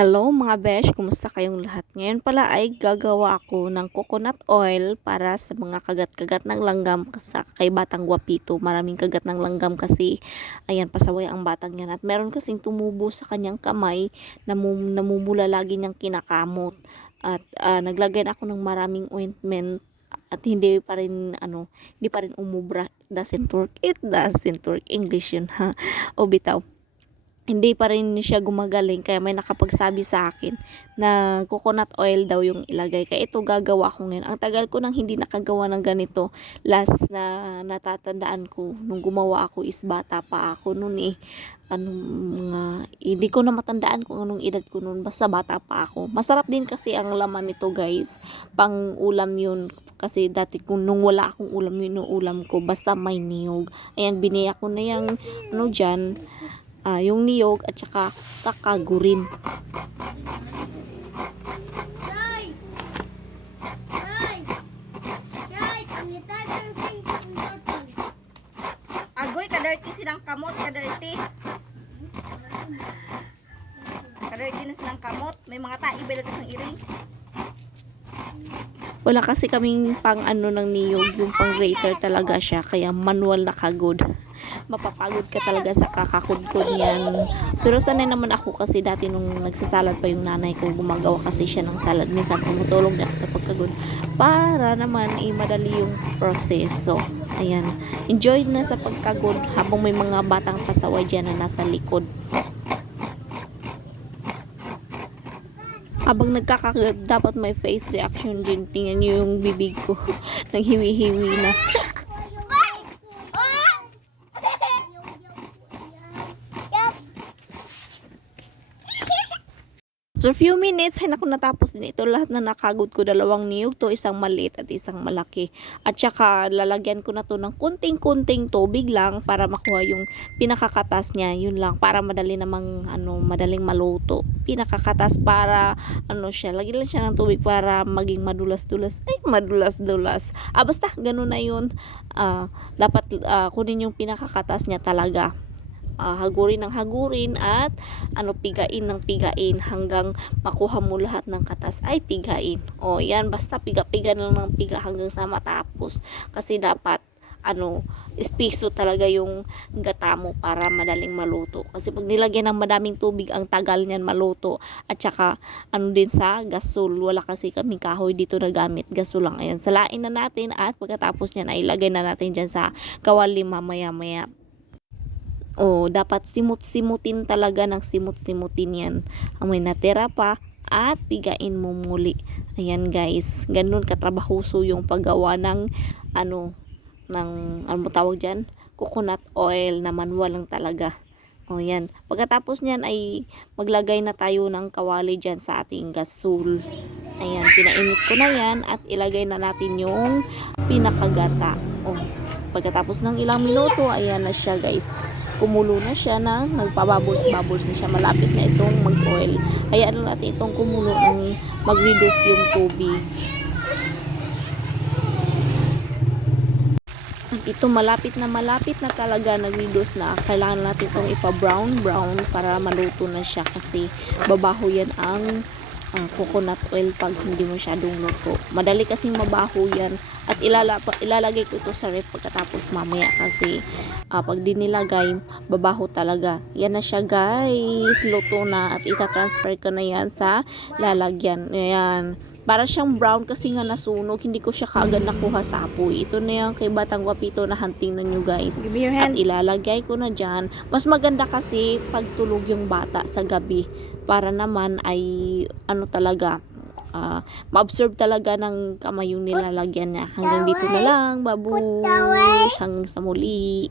Hello mga besh, kumusta kayong lahat? Ngayon pala ay gagawa ako ng coconut oil para sa mga kagat-kagat ng langgam sa kay Batang Guapito. Maraming kagat ng langgam kasi ayan pasaway ang batang yan at meron kasing tumubo sa kanyang kamay na mum- namumula lagi niyang kinakamot. At ah, naglagay na ako ng maraming ointment at hindi pa rin ano, hindi pa rin umubra. Doesn't work. It doesn't work. English yun ha. O bitaw hindi pa rin siya gumagaling kaya may nakapagsabi sa akin na coconut oil daw yung ilagay. Kaya ito gagawa ko ngayon. Ang tagal ko nang hindi nakagawa ng ganito. Last na natatandaan ko nung gumawa ako is bata pa ako noon eh. Anong mga hindi ko na matandaan kung anong edad ko noon basta bata pa ako. Masarap din kasi ang laman nito guys. Pang ulam yun kasi dati kung nung wala akong ulam yun ulam ko. Basta may niyog. Ayan biniya ko na yung ano dyan ah, yung niyog at saka kakagurin. Agoy, kadarti silang kamot, kadarti. Kadarti na silang kamot. May mga tae ba ng iring? Wala kasi kaming pang ano ng niyog, yung pang grater talaga siya, kaya manual na kagod. Mapapagod ka talaga sa kakakudkod niyan. Pero sanay naman ako kasi dati nung nagsasalad pa yung nanay ko, gumagawa kasi siya ng salad. Minsan tumutulong din ako sa pagkagod para naman eh, madali yung proseso. Ayan. Enjoy na sa pagkagod habang may mga batang pasaway dyan na nasa likod. Habang nagkakagat, dapat may face reaction din. Tingnan nyo yung bibig ko. Naghiwi-hiwi na. So, few minutes, ay naku natapos din ito. Lahat na nakagod ko, dalawang niyog to, isang maliit at isang malaki. At saka, lalagyan ko na to ng kunting-kunting tubig lang para makuha yung pinakakatas niya. Yun lang, para madali namang, ano, madaling maluto. Pinakakatas para, ano siya, lagyan lang siya ng tubig para maging madulas-dulas. Ay, madulas-dulas. Ah, basta, ganun na yun. Ah, dapat ah, kunin yung pinakakatas niya talaga ah, hagurin ng hagurin at ano pigain ng pigain hanggang makuha mo lahat ng katas ay pigain. O yan basta piga-piga lang ng piga hanggang sa matapos kasi dapat ano espiso talaga yung gata mo para madaling maluto. Kasi pag nilagyan ng madaming tubig ang tagal niyan maluto at saka ano din sa gasol. Wala kasi kami kahoy dito na gamit. Gasol lang. Ayan. Salain na natin at pagkatapos niyan ay ilagay na natin dyan sa kawali mamaya Oh, dapat simut-simutin talaga ng simut-simutin yan. Ang may natira pa at pigain mo muli. Ayan guys, ganun katrabahoso yung paggawa ng ano, ng ano tawag dyan? Coconut oil na manual lang talaga. O yan. Pagkatapos niyan ay maglagay na tayo ng kawali dyan sa ating gasol. Ayan, pinainit ko na yan at ilagay na natin yung pinakagata. O, pagkatapos ng ilang minuto, ayan na siya guys. Kumulo na siya na nagpabubbles-bubbles na siya. Malapit na itong mag-oil. Hayaan lang natin itong kumulo ng mag-reduce yung tubig. Ito malapit na malapit na talaga nag-reduce na. Kailangan natin itong ipa-brown brown para maluto na siya kasi babaho yan ang ah, coconut oil pag hindi masyadong luto. Madali kasing mabaho yan ilala, ilalagay ko ito sa ref pagkatapos mamaya kasi ah, pag di nilagay babaho talaga. Yan na siya guys. Luto na at ita-transfer ko na yan sa lalagyan. Ayan. Para siyang brown kasi nga nasunog. Hindi ko siya kaagad nakuha sa apoy. Ito na yan kay Batang Guapito na hunting na nyo guys. Give me your at ilalagay ko na dyan. Mas maganda kasi pag tulog yung bata sa gabi. Para naman ay ano talaga ah, ma-absorb talaga ng kamay yung nilalagyan niya. hanggang dito na lang. Babush hanggang sa muli